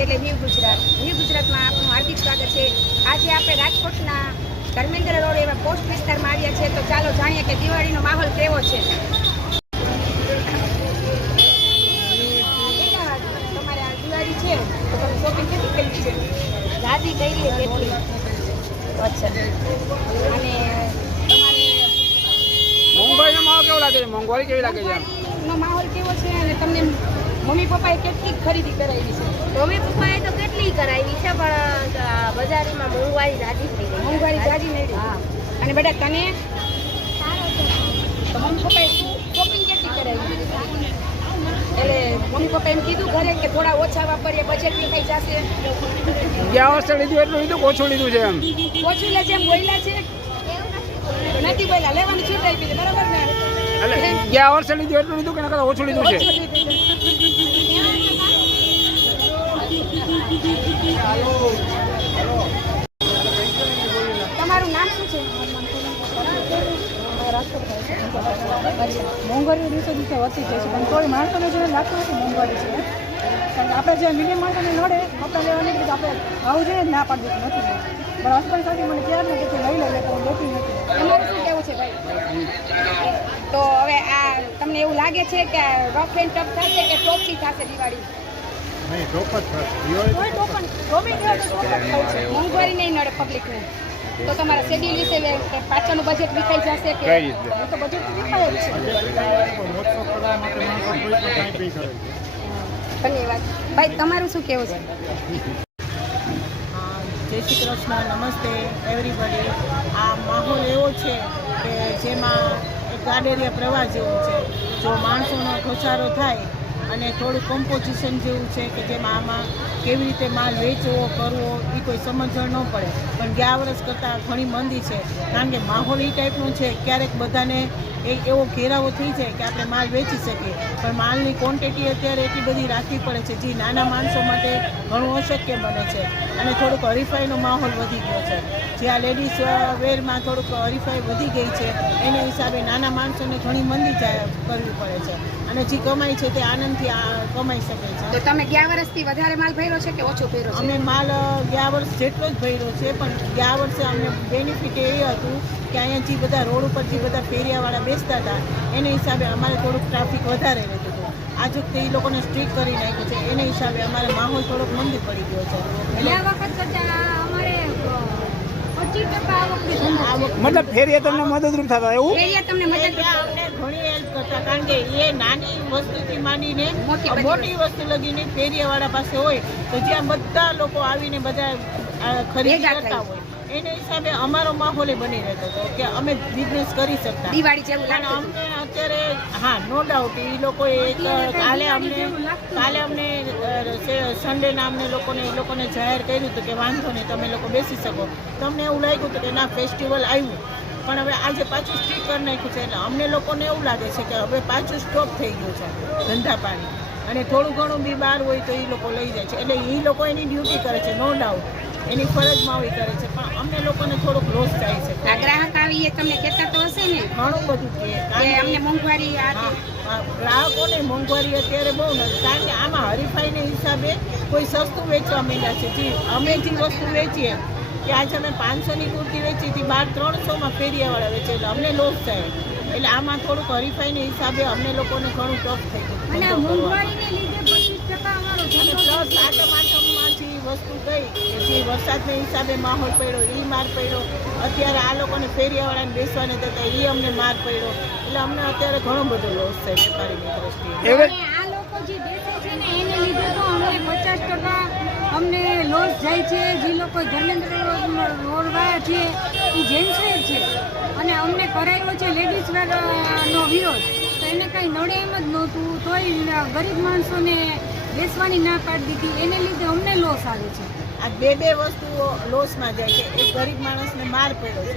એટલે ન્યૂ ગુજરાતમાં આપનું હાર્દિક સ્વાગત છે। આજે આપણે રાજકોટના ધર્મેન્દ્ર રોડ એવા પોસ્ટ વિસ્તારમાં આવ્યા છે, તો ચાલો જાણીએ કે દિવાળીનો માહોલ કેવો છે। તમારે આ દિવાળી છે તો તમે શોપિંગ કેટલી કરી છે? દાદી કઈ છે કેટલી? અચ્છા, અને તમારે મોંઘવારીનો માહોલ કેવો લાગે છે? મોંઘવારી કેવી લાગે છે? નો માહોલ કેવો છે અને તમને મમ્મી પપ્પાએ કેટલી ખરીદી કરાવી છે? મમ્મી પપ્પાએ તો કેટલી કરાવી છે, પણ બજારીમાં મોંઘવારી જાજી થઈ ગઈ। મોંઘવારી જાજી નહીં? હા। અને બેટા તને તો મમ્મી પપ્પાએ શોપિંગ કેટલી કરાવી? એટલે મમ્મી પપ્પા એમ કીધું ઘરે કે થોડા ઓછા વાપરીએ, બજેટ વિખાઈ જશે? ગયા વર્ષે લીધું એટલું લીધું, ઓછું લીધું છે એમ? ઓછું લે જેમ બોલ્યા છે? નથી બોલ્યા, લેવાની છૂટ આપી છે, બરાબર ને? એટલે ગયા વર્ષે લીધું એટલું લીધું કે નકર ઓછું લીધું છે? તમારું નામ શું છે? મોંઘવારી દિવસે દિવસે વધતી જાય છે, પણ કોઈ માણસોને જોડે લાગતું નથી મોંઘવારી છે, કારણ કે આપણે જે મીડિયમ માણસોને નડે કપડાં લેવા નીકળી આપણે આવું જોઈએ ના પાડી દેતું નથી, પણ હસબન્ડ સાથે મને ક્યાં નથી કે લઈ લે તો હું લેતી નથી। તમારું શું કહેવું છે ભાઈ? તો હવે આ તમને એવું લાગે છે કે રફ એન્ડ ટફ થશે કે ટોપી થશે દિવાળી? કોઈ ટોકન ટોપી કહેવાય તો ટોકન થાય છે। મોંઘવારી નહીં નડે પબ્લિકને, તો તમારા શેડ્યુલ વિશે પાછળનું બજેટ વિખાઈ જશે કે? કઈ રીતે? એ તો બજેટ વિખાય જ છે। ધન્યવાદ ભાઈ, તમારું શું કહેવું છે? જય શ્રી કૃષ્ણ, નમસ્તે એવરીબડી। આ માહોલ એવો છે કે જેમાં એક ગાડેરિયા પ્રવાહ જેવું છે। જો માણસોનો ઘસારો થાય અને થોડું કમ્પોઝિશન જેવું છે કે જેમાં આમાં કેવી રીતે માલ વેચવો કરવો એ કોઈ સમજણ ન પડે, પણ ગયા વર્ષ કરતાં ઘણી મંદી છે, કારણ કે માહોલ એ ટાઈપનો છે ક્યારેક બધાને એવો ઘેરાવો થઈ જાય કે આપણે માલ વેચી શકીએ, પણ માલની ક્વોન્ટિટી અત્યારે એટલી બધી રાખવી પડે છે જે નાના માણસો માટે ઘણું અશક્ય બને છે, અને થોડુંક હરીફાઈનો માહોલ વધી ગયો છે। જે આ લેડીઝ વેરમાં થોડુંક હરીફાઈ વધી ગઈ છે એના હિસાબે નાના માણસોને ઘણી મંદી કરવી પડે છે, અને જે કમાય છે તે આનંદથી કમાઈ શકે છે। તો તમે ગયા વર્ષથી વધારે માલ ભર્યો છે કે ઓછો ભર્યો છે? અમે માલ ગયા વર્ષ જેટલો જ ભર્યો છે, પણ ગયા વર્ષે અમને બેનિફિટ એ હતું કે અહીંયા જે બધા રોડ ઉપર જે બધા ફેરિયાવાળા બેસતા હતા એના હિસાબે અમારે થોડુંક ટ્રાફિક વધારે રહેતું હતું। આ વખતે એ લોકોને સ્ટ્રીક કરી નાખ્યું છે, એના હિસાબે અમારે માહોલ થોડોક મંદી પડી ગયો છે। મતલબ ફેરીએ તમને મદદરૂપ થતા એવું? ફેરિયા તમને મદદ અમને ઘણી હેલ્પ કરતા, કારણ કે એ નાની વસ્તુથી માંડીને મોટી મોટી વસ્તુ લગીને ફેરિયાવાળા પાસે હોય તો જ્યાં બધા લોકો આવીને બધા ખરીદી ભેગા કરતા થાય. હોય એના હિસાબે અમારો માહોલ બની રહેતો હતો કે અમે બિઝનેસ કરી શકતા। દિવાળી જેવું અને લાગતું અમને અત્યારે હા નો ડાઉટ એ લોકોએ કાલે અમને સન્ડેના અમને એ લોકોને જાહેર કર્યું હતું કે વાંધો નહીં તમે લોકો બેસી શકો, તો અમને એવું લાગ્યું હતું કે ના ફેસ્ટિવલ આવ્યું, પણ હવે આજે પાછું સ્ટ્રીક કરી નાખ્યું છે, એટલે અમને લોકોને એવું લાગે છે કે હવે પાછું સ્ટોપ થઈ ગયું છે ધંધા પાણી, અને થોડું ઘણું બી બહાર હોય તો એ લોકો લઈ જાય છે, એટલે એ લોકો એની ડ્યુટી કરે છે, નો ડાઉટ એની ફરજમાં એ કરે છે, પણ અમને લોકોને થોડુંક લોસ થાય છે। આ ગ્રાહક આવી એ તમને કહેતા તો હશે ને ઘણું બધું કહે, કે અમને મોંઘવારી આ હા, ગ્રાહકોને મોંઘવારી અત્યારે બહુ નથી, કારણ કે આમાં હરીફાઈને હિસાબે કોઈ સસ્તું વેચવા માંડ્યા છે। જે અમે જે વસ્તુ વેચીએ કે આજે અમે 500ની કુર્તી વેચી હતી, બહાર 300માં ફેરિયાવાળા વેચે, એટલે અમને લોસ થાય, એટલે આમાં થોડુંક હરીફાઈને હિસાબે અમને લોકોને ઘણું ટફ થઈ ગયું। પ્લસ આટમ આઠમમાં જે વસ્તુ ગઈ કે જે વરસાદના હિસાબે માહોલ પડ્યો એ માર પડ્યો, અત્યારે આ લોકોને ફેરિયાવાળાને બેસવાને દેતા એ અમને માર પડ્યો, એટલે અમને અત્યારે ઘણો બધો લોસ થાય વેપારીની દ્રષ્ટિએ। આ લોકો જે બેસે છે ને એને લીધે તો અમને 50% અમને લોસ જાય છે। જે લોકો ધર્મેન્દ્ર રોડવાળા છે એ જેન્ટ્સ છે, અને અમને કરાયો છે લેડીઝ વેરનો વિરોધ, તો એને કંઈ નડે એમ જ નહોતું, તોય ગરીબ માણસોને બેસવાની ના પાડી દીધી, એને લીધે અમને લોસ આવે છે। આ બે વસ્તુઓ લોસમાં જાય છે, એક ગરીબ માણસને માર પડ્યો છે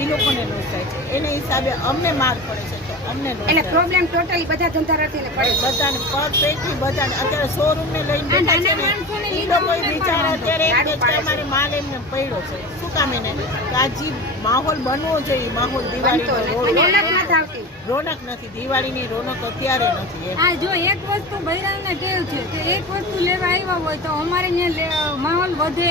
એ લોકોને લોસ થાય છે, એને હિસાબે અમને માર પડે છે તો અમને લોસ એટલે થાય છે। પ્રોબ્લેમ ટોટલી બધા ધંધાર્થીને પડે છે। બધાને પરફેક્ટલી બધાને અત્યારે શોરૂમને લઈને બેઠા છે ને એ લોકો બિચારા અત્યારે એમ કે છે અમારે માલ એમને પડ્યો છે, શું કામ એને આ જે માહોલ બનવો જોઈએ, માહોલ દિવાળીનો અને રોનક નથી આવતી। રોનક નથી, દિવાળીની રોનક અત્યારે નથી એમ। આ જો એક વસ્તુ બૈરાને ટેવ છે કે એક વસ્તુ લેવા આવ્યા હોય તો અમારે ત્યાં માહોલ વધે,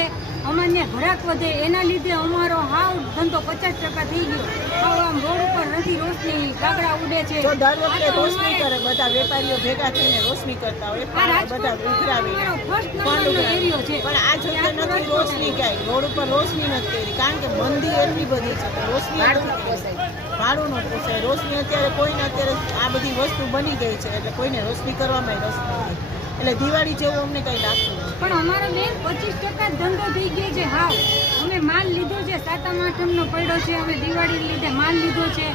અમારે ત્યાં ઘરાક વધે, એના લીધે અમારો હાવ ધંધો 50% થઈ ગયો. હાવ આમ રોડ ઉપર નથી રોશની, કાગડા ઉડે છે. તો દર વખતે આ તો રોશની અમારે- કરે, બધા વેપારીઓ ભેગા થઈને રોશની કરતા હોય, આ બધા રાજકોટ ઉઘરાવીને. અમારો ફર્સ્ટ નંબરનો એરિયો છે. પણ આ જગ્યા નથી રોશની ક્યાંય, રોડ ઉપર રોશની નથી કરી, કારણ કે મંદી એટલી બધી છે કે રોશની ભાડું ન નથી. પોસાય. ભાડું ન પોસાય. રોશની અત્યારે કોઈને અત્યારે આ બધી વસ્તુ બની ગઈ છે એટલે કોઈને રોશની કરવામાં રસ નથી. એટલે દિવાળી જેવું અમને કંઈ લાગતું નથી. પણ અમારો બેન 25% ધંધો થઈ ગયો છે. હાવ અમે માલ લીધો છે, સાતમ આઠમનો પડ્યો છે, અમે દિવાળી લીધે માલ લીધો છે.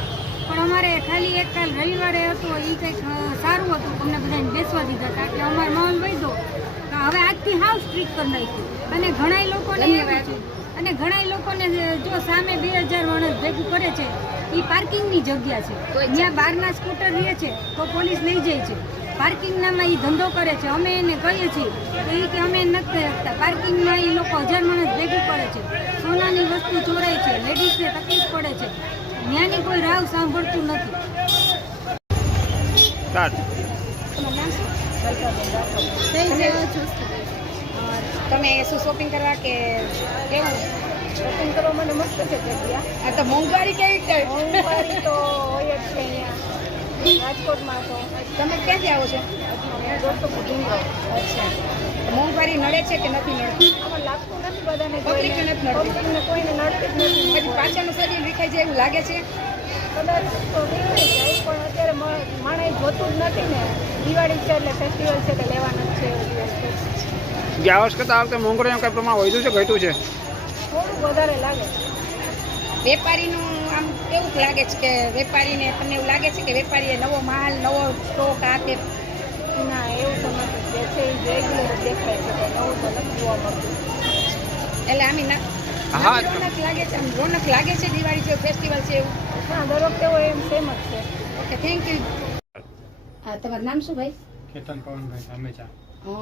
પણ અમારે ખાલી એક કાલ રવિવારે હતો, એ કંઈક સારું હતું, અમને બધાને બેસવા દીધા હતા એટલે અમારો માહોલ વધ્યો. હવે આજથી હાવ સ્ટ્રીક કરી નાખ્યું. અને ઘણા લોકોને એવું છે, અને ઘણા લોકોને જો સામે 2000 માણસ ભેગું કરે છે, એ પાર્કિંગની જગ્યા છે, ત્યાં બહારના સ્કૂટર રહે છે તો પોલીસ લઈ જાય છે. પાર્કિંગનામાં એ ધંધો કરે છે. અમે એને કહીએ છીએ તો એ કે અમે નથી રાખતા. પાર્કિંગમાં એ લોકો 1000 માણસ ભેગું કરે છે, સોનાની વસ્તુ ચોરાય છે, લેડીઝને તકલીફ પડે છે, ત્યાંની કોઈ રાવ સાંભળતું નથી. સ્ટાર્ટ. તમારું નામ શું? તમે શું શોપિંગ કરવા કે કેવું? શોપિંગ કરવા મને મસ્ત છે જગ્યા. આ તો મોંઘવારી કેવી છે? મોંઘવારી તો હોય જ છે અહીંયા રાજકોટમાં તો. તમે ક્યાંથી આવો છો? અહીંયા દોસ્તો ઢીંગો. અચ્છા, મોંઘવારી નડે છે કે નથી નડતી? આમાં લાગતું નથી બધાને, પબ્લિકને નથી નડતી. પબ્લિકને કોઈને નડતી જ નથી. પછી પાછળનું શરીર વિખાઈ જાય એવું લાગે છે? કદાચ તો નીકળી જાય પણ અત્યારે માણસ જોતું જ નથી ને. દિવાળી છે એટલે ફેસ્ટિવલ છે એટલે લેવાનું જ છે એવું દિવસ. ગયા વર્ષ કરતાં આ વખતે મોંઘવારીનું કંઈ પ્રમાણ વધ્યું છે ઘટ્યું છે? થોડું વધારે લાગે. વેપારીનું આમ કેવું લાગે છે કે વેપારીને તમને એવું લાગે છે કે વેપારીએ નવો માલ, નવો સ્ટોક આ તે? ના એવું તો નથી. જે છે એ રેગ્યુલર દેખાય છે, તો નવું તો નથી જોવા મળતું. એટલે આમ હા. રોનક લાગે છે, આમ રોનક લાગે છે દિવાળી જેવું ફેસ્ટિવલ છે એવું? હા દર વખતે હોય એમ સેમ જ છે. Okay, thank you. હા, તમારું નામ શું ભાઈ? કેતન પવનભાઈ ધામેચા.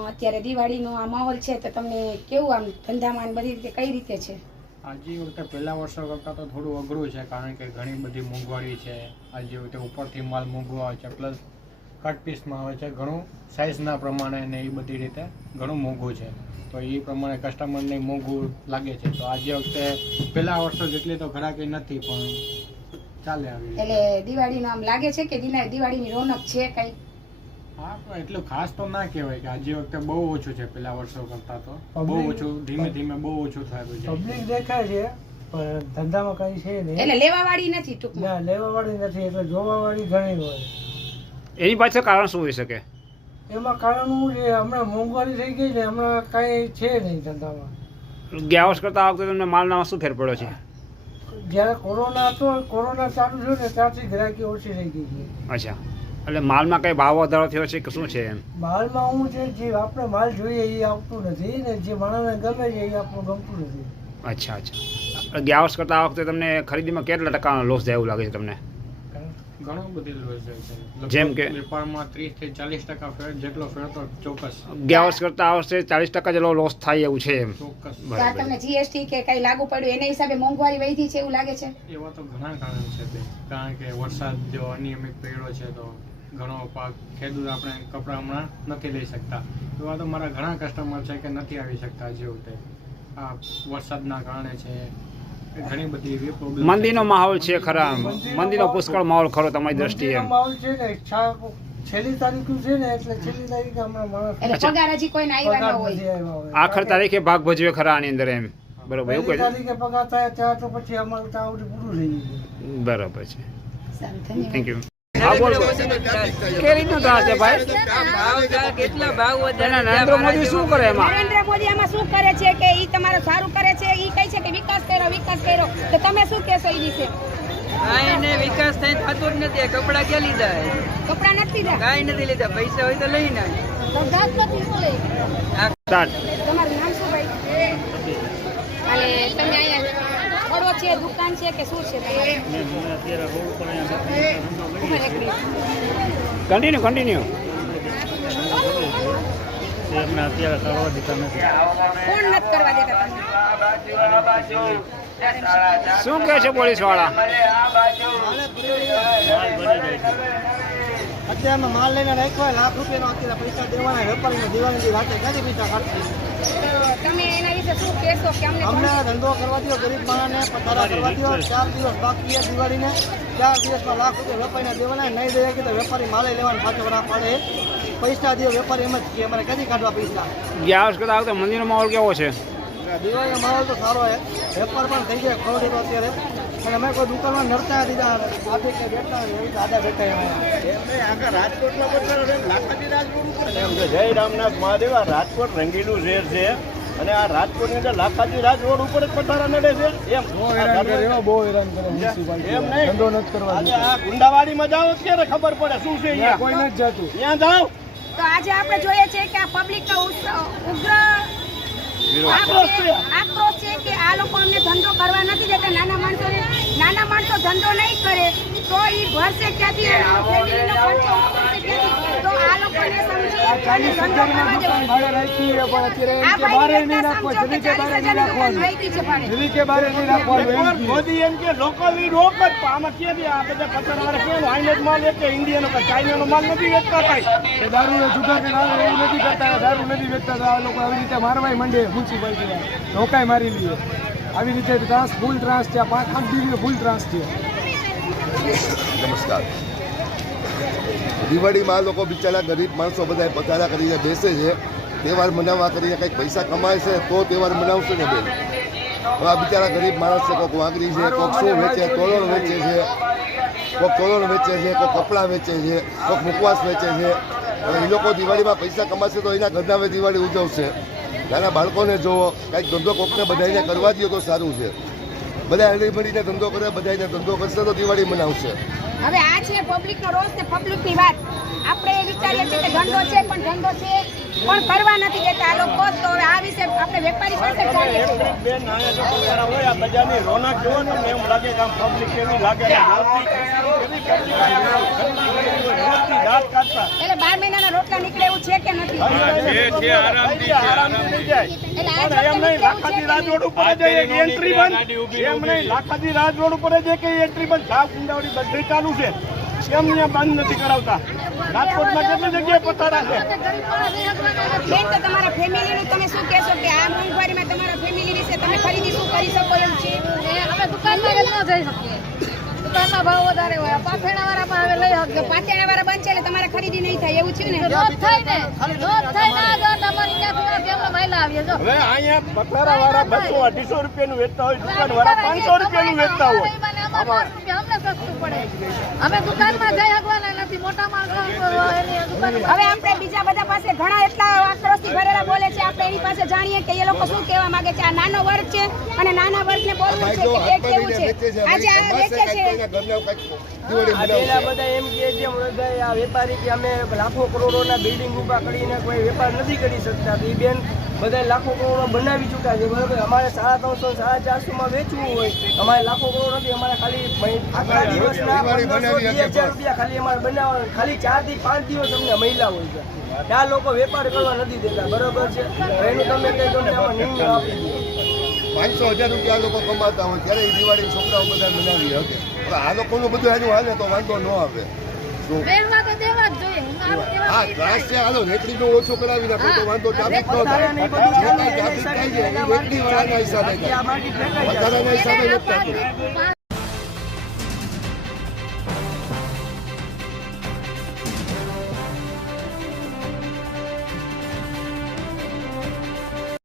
અત્યારે દિવાળીનો આ માહોલ છે તો તમને કેવું આમ ધંધામાં ને બધી રીતે કઈ રીતે છે? આજે વખતે પહેલા વર્ષો કરતાં તો થોડું અઘરું છે, કારણ કે ઘણી બધી મોંઘવારી છે. આજે વખતે ઉપરથી માલ મોંઘો આવે છે, પ્લસ કટ પીસમાં આવે છે, ઘણું સાઇઝના પ્રમાણે ને એ બધી રીતે ઘણું મોંઘું છે. તો એ પ્રમાણે કસ્ટમરને મોંઘું લાગે છે. તો આજે વખતે પહેલા વર્ષો જેટલી તો ઘરાકી નથી, પણ ચાલે આવી રીતે. એટલે દિવાળીનો આમ લાગે છે કે દિવાળીની રોનક છે કઈ? હા, પણ એટલું ખાસ તો ના કહેવાય કે આજે વખતે બહુ ઓછું છે પહેલા વર્ષો કરતાં. તો બહુ ઓછું, ધીમે ધીમે બહુ ઓછું થયું છે. પબ્લિક દેખાય છે પણ ધંધામાં કઈ છે નહીં. એટલે લેવા વાળી નથી ટૂંકમાં. ના લેવા વાળી નથી, એટલે જોવા વાળી ઘણી હોય. એની પાછળ કારણ શું હોઈ શકે? એમાં કારણ શું છે, હમણાં મોંઘવારી થઈ ગઈ ને, હમણાં કાંઈ છે નહીં ધંધામાં. ગયા વર્ષ કરતાં આ વખતે તમને માલનામાં શું ફેર પડ્યો છે? જ્યારે કોરોના હતો, કોરોના ચાલુ થયો ને ત્યારથી ગ્રાહકી ઓછી થઈ ગઈ છે. અચ્છા, એટલે માલમાં કંઈ ભાવ વધારો થયો છે કે શું છે એમ? માલમાં શું છે, જે આપણે માલ જોઈએ એ આવતું નથી ને જે માણસને ગમે છે એ આપણું ગમતું નથી. અચ્છા અચ્છા. ગયા વર્ષ કરતાં આ વખતે તમને ખરીદીમાં કેટલા ટકાનો લોસ જાય એવું લાગે છે તમને? ઘણું બધું લોસ જાય છે. જેમ કે? વેપારમાં 30 થી 40% ફેર જેટલો ફેર તો ચોક્કસ ગયા વર્ષ કરતાં આ વર્ષે 40% જેટલો લોસ થાય એવું છે એમ? ચોક્કસ. તો આ તમને જીએસટી કે કઈ લાગુ પડ્યું એના હિસાબે મોંઘવારી વધી છે એવું લાગે છે? એવા તો ઘણા કારણ છે બેન. કારણ કે વરસાદ જો અનિયમિત પડ્યો છે તો ઘણો પાક ખેડૂત આપણે કપડાં હમણાં નથી લઈ શકતા. એવા તો મારા ઘણા કસ્ટમર છે કે નથી આવી શકતા જેવું તે આ વરસાદના કારણે છે. ઘણી બધી એવી પ્રોબ્લેમ. મંદીનો માહોલ છે ખરા? મંદીનો પુષ્કળ માહોલ ખરો તમારી દ્રષ્ટિએ મંદિરનો એમ? માહોલ છે ને, છેલ્લી તારીખ છે ને એટલે છેલ્લી તારીખે હમણાં માણસ એટલે પગાર હજી કોઈને આવ્યા ન પગાર હોય. નથી આવ્યા હોય. આખર તારીખે ભાગ ભજવે ખરા આની અંદર એમ? બરોબર, એવું પહેલી કહે તારીખે પગાર થાય ત્યાં તો પછી અમારું કામ બધું પૂરું થઈ ગયું. બરાબર છે. સારું, ધન્યવાદ. Thank you. હા બોલ. કે રીતનો ત્રાસ છે ભાઈ? એના નરેન્દ્ર મોદી શું કરે એમાં? નરેન્દ્ર મોદી આમાં શું કરે છે કે ઈ તમારું સારું કરે છે? ઈ કહે છે કે વિકાસ કર્યો. તો તમે શું કહેશો ઈ વિશે? એને વિકાસ થઈ થતું જ નથી. કપડા ક્યાં લીધા? કપડા નથી લીધા? કાંઈ નથી લીધા. પૈસા હોય તો લઈ ના. સ્ટાર્ટ. તમારું નામ શું ભાઈ? અને તમે અહીંયા ફળો છે, દુકાન છે કે શું છે તમારી? ઉભા એક મિનિટ. Continue continue. કોણ નથી કરવા દેતા તમને? શું કહે છે પોલીસ વાળા? અત્યારમાં માલ લઈને રાખ્યો હોય લાખ રૂપિયાનો અત્યારે પૈસા દેવાના વેપારીને દિવાળીની રાતે ક્યાંથી પૈસા કાઢશે? તો તમે એના વિશે શું કહેશો કે અમને ધંધો કરવા દો, ગરીબ માણસને પથારા કરવા દો. 4 દિવસ બાકી છે દિવાળીને, 4 દિવસમાં લાખ રૂપિયા વેપારીને દેવાના. નહીં દઈએ કે તો વેપારી માલે લેવાનું પાછો ના પાડે. પૈસા દે, વેપારી એમ જ કે અમારે ક્યાંથી કાઢવા પૈસા? ગયા વર્ષ કરતાં આ વખતે મંદિરનો માહોલ કેવો છે? દિવાળીનો માહોલ તો સારો છે, વેપાર પણ થઈ જાય ખરો દીધો અત્યારે. અને અમે કોઈ દુકાનમાં નડતા દીધા આજે કે બેઠા એવી દાદા બેઠા જય રામનાથ મહાદેવ. આ રાજકોટ રંગીલું શહેર છે અને આ રાજકોટની અંદર લાખાજી રાજ રોડ ઉપર જ પથારા નડે છે. એમ નહીં, આજે આ ગુંડાવાડીમાં જાઓ ત્યારે ખબર પડે શું છે. કોઈ નથી જતું ત્યાં જાઓ. તો આજે આપણે જોઈએ છે કે આ પબ્લિકનો ઉગ્ર આક્રોશ છે કે આ લોકો અમને ધંધો કરવા નથી દેતા. નાના માણસો ધંધો નહીં કરે તો એ ભરશે ક્યાંથી? એનો ફેમિલીનો ખર્ચો ઉઠાવશે ક્યાંથી? તો આ લોકોને સમજી અને ધંધો કરવા દેવો. આ ભાઈ ને સમજો કે 40,000 ની દુકાન રહી છે ભાડે. મોદી એમ કે લોકલી રોક જ પણ આમાં ક્યાંથી આ બધા પથ્થરવાળા કેનો આઈનેજ માલ વેચે, ઇન્ડિયાનો કે ચાઇનાનો માલ નથી વેચતા. કાંઈ દારૂ જુદા કે એવું નથી કરતા, દારૂ નથી વેચતા. આ લોકો આવી રીતે મારવાય માંડે, મ્યુનિસિપાલિટી રોકાઈ મારી લઈએ. આવી રીતે ત્રાસ, ફૂલ ત્રાસ છે. 5-8 દિવસનો ફૂલ ત્રાસ છે. નમસ્કાર. દિવાળીમાં લોકો બિચારા ગરીબ માણસો બધા પધારા કરીને બેસે છે. તહેવાર મનાવવા કરીને કંઈક પૈસા કમાય છે તો તહેવાર મનાવશે ને બેન. હવે આ બિચારા ગરીબ માણસ છે, કોઈક વાંગરી છે, કોઈક શું વેચે, તોરણ વેચે છે, કોઈક તોરણ વેચે છે, કોઈક કપડાં વેચે છે, કોઈક મુખવાસ વેચે છે. હવે એ લોકો દિવાળીમાં પૈસા કમાશે તો એના ઘરના દિવાળી ઉજવશે. નાના બાળકોને જોવો, કંઈક ધંધો કોકને બધાને કરવા દો તો સારું છે. બધા હળી મળીને ધંધો કરે, બધાને ધંધો કરશે તો દિવાળી મનાવશે. હવે આ છે પબ્લિકનો રોષ ને પબ્લિકની વાત. આપણે વિચારીએ છીએ કે ધંધો છે પણ કરવા નથી દેતા આ લોકો. તો હવે આ વિશે આપણે વેપારી પાસે જાણીએ છીએ. બેન આયા જો પથ્થરા હોય આ બજારની રોનક જોવો ને એમ લાગે કે આમ પબ્લિક કેવી લાગે ને દાંત કાઢતા. એટલે 12 મહિનાના રોટલા નીકળે એવું છે કે નથી? આરામથી થઈ જાય. એટલે આ એમ નહીં લાખાજી રાજ રોડ ઉપર જ એન્ટ્રી બંધ. એમ નહીં લાખાજી રાજ રોડ ઉપર જ કે એન્ટ્રી બંધ. સાવ કુંડાવડી બધી ચાલુ છે. કેમ અહીંયા બંધ નથી કરાવતા? રાજકોટમાં કેટલી જગ્યાએ પથારા છે? બેન, તો તમારા ફેમિલીનું તમે શું કહેશો કે આ મોંઘવારીમાં તમારા ફેમિલી વિશે તમે ખરીદી શું કરી શકો એમ છે? અમે દુકાનમાં જ ન જઈ શકીએ. દુકાનમાં ભાવ વધારે હોય. પાથેણાવાળા પણ હવે લઈ શકીએ. પાતળાવાળા બંધ છે એટલે તમારે ખરીદી નહીં થાય એવું છે ને? રોજ થાય ને, રોજ થાય ને. આ જો તમારી ત્યાંથી કેમનો મહિલા આવીએ જો. હવે અહીંયા પથારા વાળા 200-250 રૂપિયાનું વેચતા હોય, દુકાન વાળા 500 રૂપિયાનું વેચતા હોય. અમને સસ્તું પડે. અમે દુકાનમાં જઈ શકવાના નથી. મોટા માણસો એની દુકાનમાં. હવે આપણે બીજા બધા પાસે ઘણા એટલા આક્રોશથી ભરેલા બોલે છે. આપણે એની પાસે જાણીએ કે એ લોકો શું કહેવા માંગે છે. આ નાનો વર્ગ છે અને નાના વર્ગને બોલવું છે કે તે કેવું છે. આજે આ વેચે છે. બધા એમ કે છે આ વેપારી કે અમે લાખો કરોડોના બિલ્ડિંગ ઊભા કરીને કોઈ વેપાર નથી કરી શકતા. એ બેન બધા લાખો કરોડો બનાવી ચૂક્યા છે. બરાબર, અમારે 350-450 માં વેચવું હોય, અમારે લાખો કરોડ નથી. અમારે ખાલી આખા દિવસના 1500-2000 રૂપિયા ખાલી અમારે બનાવવાનું. ખાલી 4 થી 5 દિવસ અમને મહિલા હોય છે. ત્યાં લોકો વેપાર કરવા નથી દેતા. બરાબર છે, એનું તમે કઈ તમને આમાં નિર્ણય આપી દો. 500,000 રૂપિયા લોકો કમાતા હોય ત્યારે એ દિવાળી છોકરાઓ બધા મનાવી શકે. આ લોકોનું બધું એનું હાલે તો વાંધો ન આવે. બેનવા તો દેવા જ જોઈએ. હા, ત્રાસ છે. હાલો રેકડીનો ઓછો કરાવી નાખો તો વાંધો ટ્રાફિક ન થાય. ટ્રાફિક થાય છે રેકડી વાળાના હિસાબે, વધારાના હિસાબે નથી થતું.